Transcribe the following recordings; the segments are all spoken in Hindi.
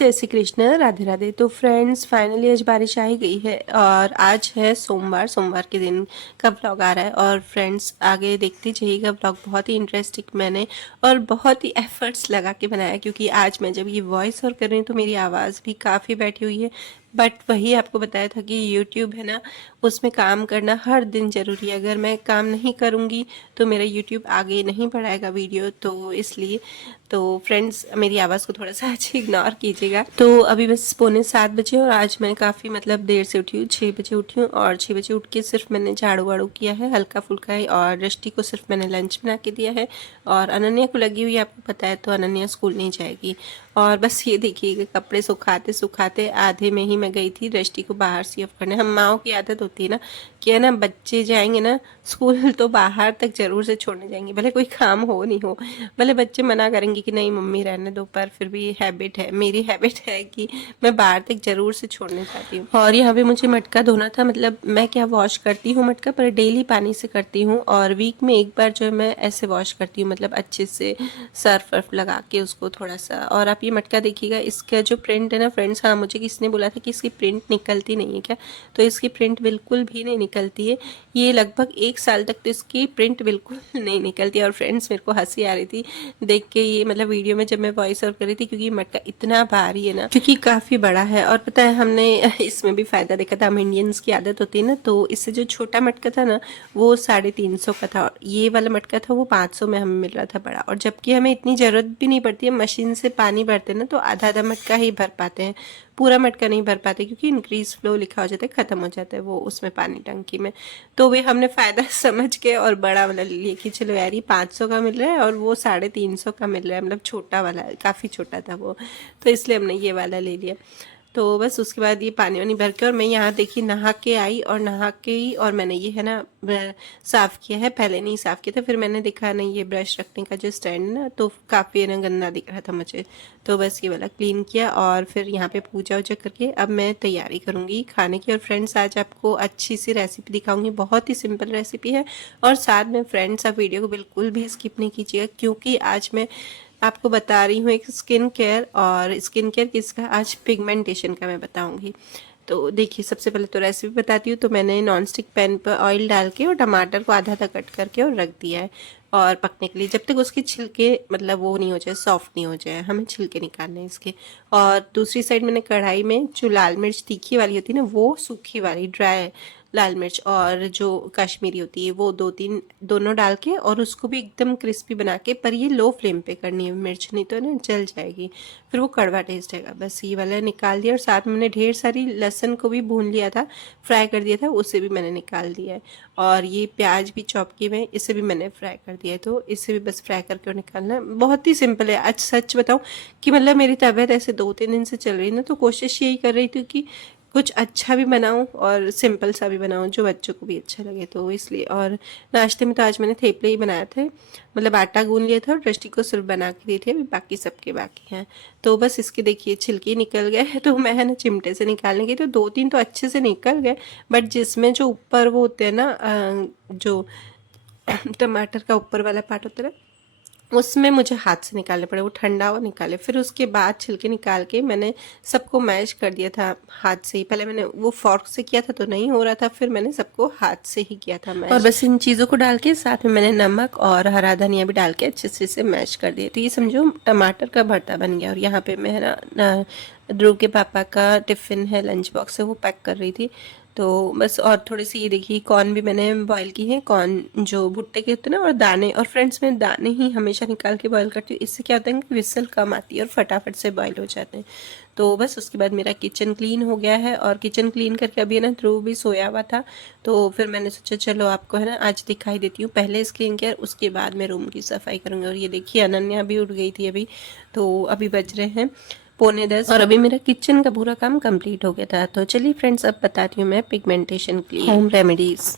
जय श्री कृष्ण, राधे राधे। तो फ्रेंड्स फाइनली आज बारिश आ ही गई है और आज है सोमवार के दिन का व्लॉग आ रहा है। और फ्रेंड्स आगे देखते जाइएगा, व्लॉग बहुत ही इंटरेस्टिंग मैंने और बहुत ही एफर्ट्स लगा के बनाया, क्योंकि आज मैं जब ये वॉइस ओवर कर रही हूँ तो मेरी आवाज़ भी काफ़ी बैठी हुई है। बट वही आपको बताया था कि यूट्यूब है ना, उसमें काम करना हर दिन ज़रूरी है। अगर मैं काम नहीं करूँगी तो मेरा यूट्यूब आगे नहीं बढ़ाएगा वीडियो, तो इसलिए तो फ्रेंड्स मेरी आवाज़ को थोड़ा सा अच्छे इग्नोर कीजिएगा। तो अभी बस 6:45 और आज मैं काफ़ी मतलब देर से उठी हूँ, 6 बजे उठी हूँ। और 6 बजे उठ के सिर्फ मैंने झाड़ू वाड़ू किया है हल्का फुल्का ही, और दृष्टि को सिर्फ मैंने लंच बना के दिया है। और अनन्या को लगी हुई है, आपको पता है, तो अनन्या स्कूल नहीं जाएगी। और बस ये देखिए कपड़े सुखाते सुखाते आधे में ही मैं गई थी दृष्टि को बाहर सी ऑफ करने। हम माओ की आदत होती है ना कि है ना, बच्चे जाएंगे ना स्कूल तो बाहर तक जरूर से छोड़ने जाएंगे, भले कोई काम हो नहीं हो, भले बच्चे मना करेंगे कि नहीं मम्मी रहने दो, पर फिर भी हैबिट है, मेरी हैबिट है कि मैं बाहर तक जरूर से छोड़ने जाती हूँ। और यहाँ पे मुझे मटका धोना था, मतलब मैं क्या वॉश करती हूँ मटका, पर डेली पानी से करती हूँ और वीक में एक बार जो है मैं ऐसे वॉश करती हूँ, मतलब अच्छे से सर्फ वर्फ लगा के उसको थोड़ा सा। और आप ये मटका देखिएगा, इसका जो प्रिंट है ना फ्रेंड्स, हाँ मुझे किसने बोला था कि इसकी प्रिंट निकलती नहीं है क्या, तो इसकी प्रिंट बिल्कुल भी नहीं निकलती है। ये लगभग 1 साल तक तो इसकी प्रिंट बिल्कुल नहीं निकलती। और फ्रेंड्स मेरे को हंसी आ रही थी देख के ये, मतलब वीडियो में जब मैं वॉइस ओवर कर रही थी, क्योंकि ये मटका इतना भारी है ना, क्योंकि काफी बड़ा है। और पता है हमने इसमें भी फायदा देखा था, हम इंडियंस की आदत होती है ना, तो इससे जो छोटा मटका था ना वो 350 का था, और ये वाला मटका था वो 500 में हमें मिल रहा था बड़ा। और जबकि हमें इतनी जरूरत भी नहीं पड़ती है, मशीन से पानी भरते ना तो आधा आधा मटका ही भर पाते हैं, पूरा मटका नहीं भर पाते, क्योंकि इंक्रीज फ्लो लिखा हो जाता है, खत्म हो जाता है वो उसमें पानी टंकी में। तो भी हमने फायदा समझ के और बड़ा वाला ले लिया कि चलो यार ये 500 का मिल रहा है और वो 350 का मिल रहा है, मतलब छोटा वाला, काफ़ी छोटा था वो, तो इसलिए हमने ये वाला ले लिया। तो बस उसके बाद ये पानी वानी भर के, और मैं यहाँ देखी नहा के आई, और नहा के ही और मैंने ये है ना साफ़ किया है, पहले नहीं साफ़ किया था। फिर मैंने देखा नहीं ये ब्रश रखने का जो स्टैंड है ना, तो काफ़ी ना गंदा दिख रहा था मुझे, तो बस ये वाला क्लीन किया। और फिर यहाँ पे पूजा वूजा करके अब मैं तैयारी करूँगी खाने की। और फ्रेंड्स आज आपको अच्छी सी रेसिपी दिखाऊंगी, बहुत ही सिंपल रेसिपी है। और साथ में फ्रेंड्स आप वीडियो को बिल्कुल भी स्किप नहीं कीजिएगा, क्योंकि आज मैं आपको बता रही हूँ एक स्किन केयर, और स्किन केयर किसका, आज पिगमेंटेशन का मैं बताऊंगी। तो देखिए सबसे पहले तो रेसिपी बताती हूँ। तो मैंने नॉन स्टिक पैन पर ऑयल डाल के और टमाटर को आधा आधा कट करके और रख दिया है और पकने के लिए, जब तक उसके छिलके मतलब वो नहीं हो जाए, सॉफ्ट नहीं हो जाए, हमें छिलके निकालने हैं इसके। और दूसरी साइड मैंने कढ़ाई में जो लाल मिर्च तीखी वाली होती है ना, वो सूखी वाली ड्राई लाल मिर्च, और जो कश्मीरी होती है वो 2-3 दोनों डाल के, और उसको भी एकदम क्रिस्पी बना के, पर ये लो फ्लेम पे करनी है मिर्च, नहीं तो ना जल जाएगी, फिर वो कड़वा टेस्ट आएगा। बस ये वाला निकाल दिया, और साथ में मैंने ढेर सारी लहसुन को भी भून लिया था, फ्राई कर दिया था, उसे भी मैंने निकाल दिया है। और ये प्याज भी चॉप किए हुए, इसे भी मैंने फ्राई कर दिया है, तो इसे भी बस फ्राई करके और निकालना है। बहुत ही सिंपल है। आज सच बताऊँ कि मतलब मेरी तबीयत ऐसे 2-3 दिन से चल रही ना, तो कोशिश यही कर रही थी कि कुछ अच्छा भी बनाऊं और सिंपल सा भी बनाऊं जो बच्चों को भी अच्छा लगे, तो इसलिए। और नाश्ते में तो आज मैंने थेपले ही बनाए थे, मतलब आटा गूंद लिया था और दृष्टि को सिर्फ बना के दी थी, अभी बाकी सबके बाकी हैं। तो बस इसके देखिए छिलके निकल गए तो मैं है ना चिमटे से निकालने गई, तो 2-3 तो अच्छे से निकल गए, बट जिसमें जो ऊपर वो होते हैं ना जो टमाटर का ऊपर वाला पार्ट होता है ना, उसमें मुझे हाथ से निकालने पड़े, वो ठंडा हुआ निकाले। फिर उसके बाद छिलके निकाल के मैंने सबको मैश कर दिया था हाथ से ही। पहले मैंने वो फॉर्क से किया था तो नहीं हो रहा था, फिर मैंने सबको हाथ से ही किया था मैश। और बस इन चीज़ों को डाल के साथ में मैंने नमक और हरा धनिया भी डाल के अच्छे से मैश कर दिया, तो ये समझो टमाटर का भरता बन गया। और यहाँ पे मैं है ना ध्रुव के पापा का टिफ़िन है, लंच बॉक्स है, वो पैक कर रही थी। तो बस, और थोड़ी सी ये देखिए कॉर्न भी मैंने बॉईल की है, कॉर्न जो भुट्टे के होते हैं ना, और दाने। और फ्रेंड्स मैं दाने ही हमेशा निकाल के बॉईल करती हूँ, इससे क्या होता है कि विसल कम आती है और फटाफट से बॉईल हो जाते हैं। तो बस उसके बाद मेरा किचन क्लीन हो गया है, और किचन क्लीन करके अभी है ना ध्रुव भी सोया हुआ था, तो फिर मैंने सोचा चलो आपको है ना आज दिखाई देती हूँ, पहले स्किन केयर उसके बाद मैं रूम की सफाई करूँगी। और ये देखिए अनन्या भी उठ गई थी अभी, तो अभी बज रहे हैं 9:45 और अभी मेरा किचन का पूरा काम कंप्लीट हो गया था। तो चलिए फ्रेंड्स अब बताती हूँ मैं पिगमेंटेशन के लिए होम रेमेडीज।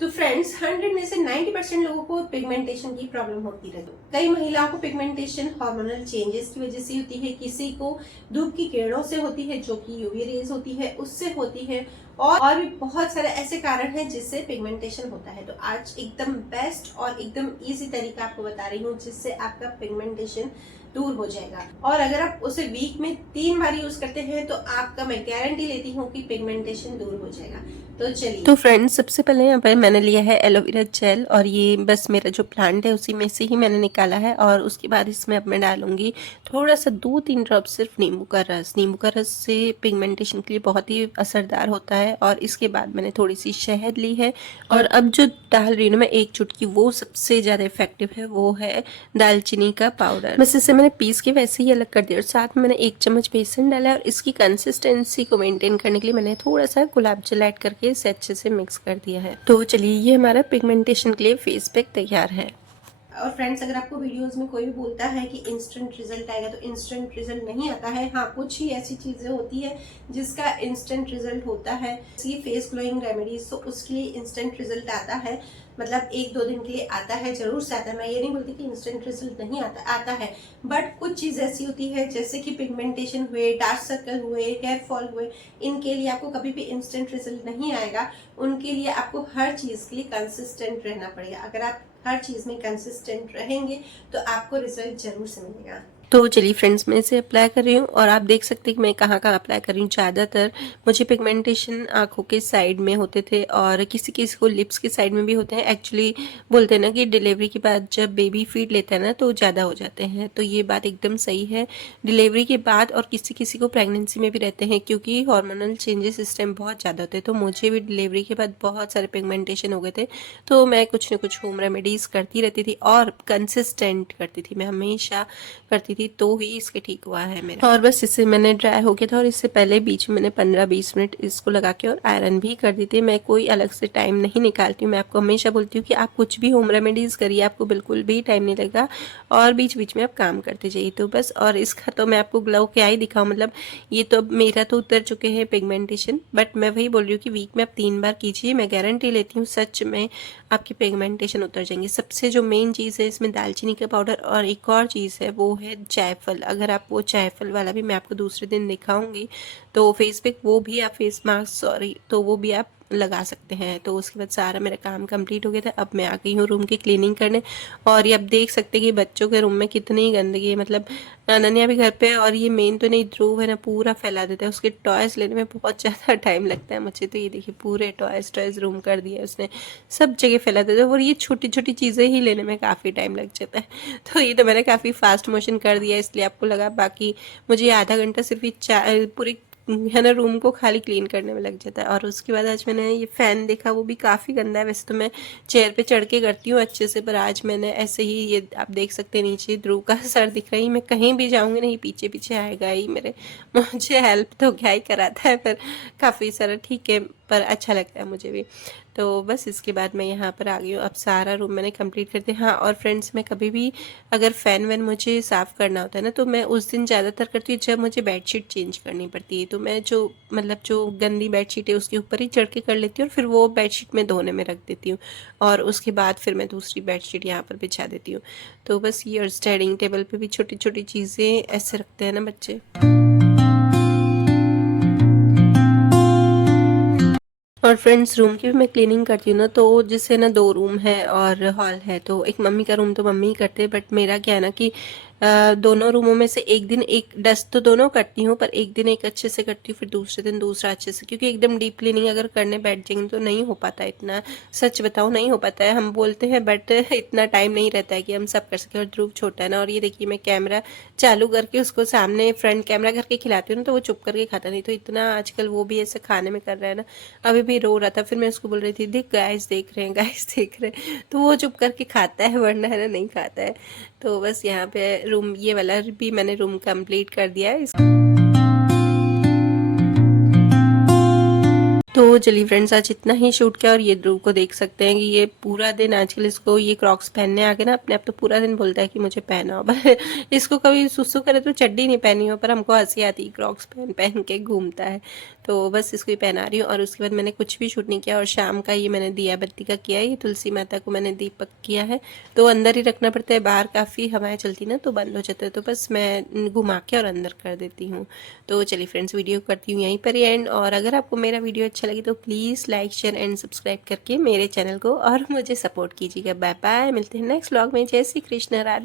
तो फ्रेंड्स 100 में से 90% लोगों को पिगमेंटेशन की प्रॉब्लम होती रहती है। कई महिलाओं को पिगमेंटेशन हार्मोनल चेंजेस की वजह से होती है, किसी को धूप की किरणों से होती है जो कि यूवी रेज होती है उससे होती है, और भी बहुत सारे ऐसे कारण हैं जिससे पिगमेंटेशन होता है। तो आज एकदम बेस्ट और एकदम इजी तरीका आपको बता रही हूँ जिससे आपका पिगमेंटेशन दूर हो जाएगा। और अगर आप उसे वीक में 3 बार यूज करते हैं तो आपका मैं गारंटी लेती हूँ कि पिगमेंटेशन दूर हो जाएगा। तो चलिए, तो फ्रेंड्स सबसे पहले यहाँ पर मैंने लिया है एलोवेरा जेल, और ये बस मेरा जो प्लांट है उसी में से ही मैंने निकाला है। और उसके बाद इसमें अब मैं डालूंगी थोड़ा सा 2-3 ड्रॉप सिर्फ नींबू का रस। नींबू का रस से पिगमेंटेशन के लिए बहुत ही असरदार होता है। और इसके बाद मैंने थोड़ी सी शहद ली है, और अब जो डाल रही हूँ मैं एक चुटकी, वो सबसे ज़्यादा इफेक्टिव है, वो है दालचीनी का पाउडर। बस इसे मैंने पीस के वैसे ही अलग कर दिया, और साथ में मैंने 1 चम्मच बेसन डाला है। और इसकी कंसिस्टेंसी को मेंटेन करने के लिए मैंने थोड़ा सा गुलाब जल ऐड करके इसे अच्छे से मिक्स कर दिया है। तो चलिए, ये हमारा पिगमेंटेशन के लिए फेस पैक तैयार है। और फ्रेंड्स, अगर आपको वीडियोस में कोई भी बोलता है कि इंस्टेंट रिजल्ट आएगा, तो इंस्टेंट रिजल्ट नहीं आता है। हाँ, कुछ ही ऐसी चीज़ें होती है जिसका इंस्टेंट रिजल्ट होता है। ये फेस ग्लोइंग रेमेडीज, तो उसके लिए इंस्टेंट रिजल्ट आता है, मतलब 1-2 दिन के लिए आता है, जरूर से आता है। मैं ये नहीं बोलती कि इंस्टेंट रिजल्ट नहीं आता, आता है। बट कुछ चीज़ ऐसी होती है जैसे कि पिगमेंटेशन हुए, डार्क सर्कल हुए, हेयर फॉल हुए, इनके लिए आपको कभी भी इंस्टेंट रिजल्ट नहीं आएगा। उनके लिए आपको हर चीज़ के लिए कंसिस्टेंट रहना पड़ेगा। अगर आप हर चीज़ में कंसिस्टेंट रहेंगे तो आपको रिजल्ट जरूर से मिलेगा। तो चलिए फ्रेंड्स, मैं इसे अप्लाई कर रही हूँ, और आप देख सकते हैं कि मैं कहाँ कहाँ अप्लाई कर रही हूँ। ज़्यादातर मुझे पिगमेंटेशन आँखों के साइड में होते थे, और किसी किसी को लिप्स के साइड में भी होते हैं। एक्चुअली बोलते हैं ना कि डिलीवरी के बाद जब बेबी फीड लेता है ना, तो ज़्यादा हो जाते हैं। तो ये बात एकदम सही है, डिलीवरी के बाद, और किसी किसी को प्रेगनेंसी में भी रहते हैं, क्योंकि हार्मोनल चेंजेस इस टाइम बहुत ज़्यादा होते हैं। तो मुझे भी डिलीवरी के बाद बहुत सारे पिगमेंटेशन हो गए थे। तो मैं कुछ न कुछ होम रेमेडीज़ करती रहती थी, और कंसिस्टेंट करती थी, मैं हमेशा करती थी, तो ही इसके ठीक हुआ है मेरा। और बस इससे मैंने ड्राई हो गया था, और इससे पहले बीच में मैंने 15-20 मिनट इसको लगा के और आयरन भी कर दी थी। मैं कोई अलग से टाइम नहीं निकालती हूँ। मैं आपको हमेशा बोलती हूँ कि आप कुछ भी होम रेमेडीज़ करिए, आपको बिल्कुल भी टाइम नहीं लगेगा, और बीच बीच में आप काम करते जाइए। तो बस, और इसका तो मैं आपको ग्लो क्या ही दिखाऊँ, मतलब ये तो अब मेरा तो उतर चुके हैं पिगमेंटेशन, बट मैं वही बोल रही हूँ कि वीक में आप 3 बार कीजिए, मैं गारंटी लेती हूँ सच में आपकी पिगमेंटेशन उतर जाएंगे। सबसे जो मेन चीज़ है इसमें दालचीनी का पाउडर, और एक और चीज़ है वो है जायफल। अगर आप वो जायफल वाला भी मैं आपको दूसरे दिन दिखाऊंगी, तो फेस पैक, वो भी आप फेस मास्क, सॉरी, तो वो भी आप लगा सकते हैं। तो उसके बाद सारा मेरा काम कंप्लीट हो गया था। अब मैं आ गई हूँ रूम की क्लीनिंग करने, और ये अब देख सकते हैं कि बच्चों के रूम में कितनी गंदगी है। मतलब अनन्या भी घर पे है, और ये मेन तो नहीं, ध्रुव है ना, पूरा फैला देता है। उसके टॉयज लेने में बहुत ज़्यादा टाइम लगता है मुझे। तो ये देखिए, पूरे टॉयज रूम कर दिया है उसने, सब जगह फैला देता है, और ये छोटी छोटी चीज़ें ही लेने में काफ़ी टाइम लग जाता है। तो ये तो मैंने काफ़ी फास्ट मोशन कर दिया, इसलिए आपको लगा। बाकी मुझे आधा घंटा सिर्फ ये पूरी है ना रूम को खाली क्लीन करने में लग जाता है। और उसके बाद आज मैंने ये फ़ैन देखा, वो भी काफ़ी गंदा है। वैसे तो मैं चेयर पे चढ़ के करती हूँ अच्छे से, पर आज मैंने ऐसे ही, ये आप देख सकते हैं नीचे ध्रुव का सर दिख रही है। मैं कहीं भी जाऊँगी नहीं, पीछे पीछे आएगा ही मेरे। मुझे हेल्प तो क्या ही कराता है, पर काफ़ी सारा ठीक है, पर अच्छा लगता है मुझे भी। तो बस इसके बाद मैं यहाँ पर आ गई हूँ। अब सारा रूम मैंने कंप्लीट कर दिया। हाँ, और फ्रेंड्स, मैं कभी भी अगर फ़ैन वैन मुझे साफ़ करना होता है ना, तो मैं उस दिन ज़्यादातर करती हूँ जब मुझे बेडशीट चेंज करनी पड़ती है। तो मैं जो, मतलब जो गंदी बेडशीट है उसके ऊपर ही चढ़ के कर लेती हूँ, और फिर वो बेडशीट मैं धोने में रख देती हूँ, और उसके बाद फिर मैं दूसरी बेडशीट यहाँ पर बिछा देती हूँ। तो बस ये, और स्टडिंग टेबल पर भी छोटी छोटी चीज़ें ऐसे रखते हैं ना बच्चे। और फ्रेंड्स, रूम की भी मैं क्लीनिंग करती हूँ ना, तो जिससे ना 2 रूम है और हॉल है। तो एक मम्मी का रूम तो मम्मी ही करते हैं, बट मेरा क्या है ना कि दोनों रूमों में से एक दिन एक डस्ट तो दोनों करती हूँ, पर एक दिन एक अच्छे से करती हूँ, फिर दूसरे दिन दूसरा अच्छे से, क्योंकि एकदम डीप क्लीनिंग अगर करने बैठ जाएंगे तो नहीं हो पाता इतना। सच बताओ, नहीं हो पाता है। हम बोलते हैं, बट इतना टाइम नहीं रहता है कि हम सब कर सकें। और ध्रुव छोटा है ना, और ये देखिए, मैं कैमरा चालू करके उसको सामने फ्रंट कैमरा करके खिलाती हूँ ना, तो वो चुप करके खाता नहीं। तो इतना आजकल वो भी ऐसे खाने में कर रहा है ना, अभी भी रो रहा था। फिर मैं उसको बोल रही थी, देख गाइस देख रहे हैं, गाइस देख रहे हैं, तो वो चुप करके खाता है, वरना है ना नहीं खाता है। तो बस यहाँ पे रूम, ये वाला भी मैंने रूम कंप्लीट कर दिया है। तो चलिए फ्रेंड्स, आज इतना ही शूट किया। और ये ध्रुव को देख सकते हैं कि ये पूरा दिन, आजकल इसको ये क्रॉक्स पहनने आ गए ना, अपने आप तो पूरा दिन बोलता है कि मुझे पहना हो। पर इसको कभी सुसु करे तो चड्डी नहीं पहनी हो, पर हमको हंसी आती है, क्रॉक्स पहन पहन के घूमता है। तो बस इसको ही पहना रही हूँ। और उसके बाद मैंने कुछ भी शूट नहीं किया। और शाम का ये मैंने दिया बत्ती का किया है, ये तुलसी माता को मैंने दीपक किया है। तो अंदर ही रखना पड़ता है, बाहर काफ़ी हवाएं चलती ना, तो बंद हो जाता है। तो बस मैं घुमा के और अंदर कर देती हूँ। तो चलिए फ्रेंड्स, वीडियो करती हूँ यहीं पर ही एंड। और अगर आपको मेरा वीडियो अच्छा लगे तो please like, share and subscribe करके मेरे चैनल को और मुझे सपोर्ट कीजिएगा। बाय बाय, मिलते हैं नेक्स्ट व्लॉग में। जय श्री कृष्ण, राधे।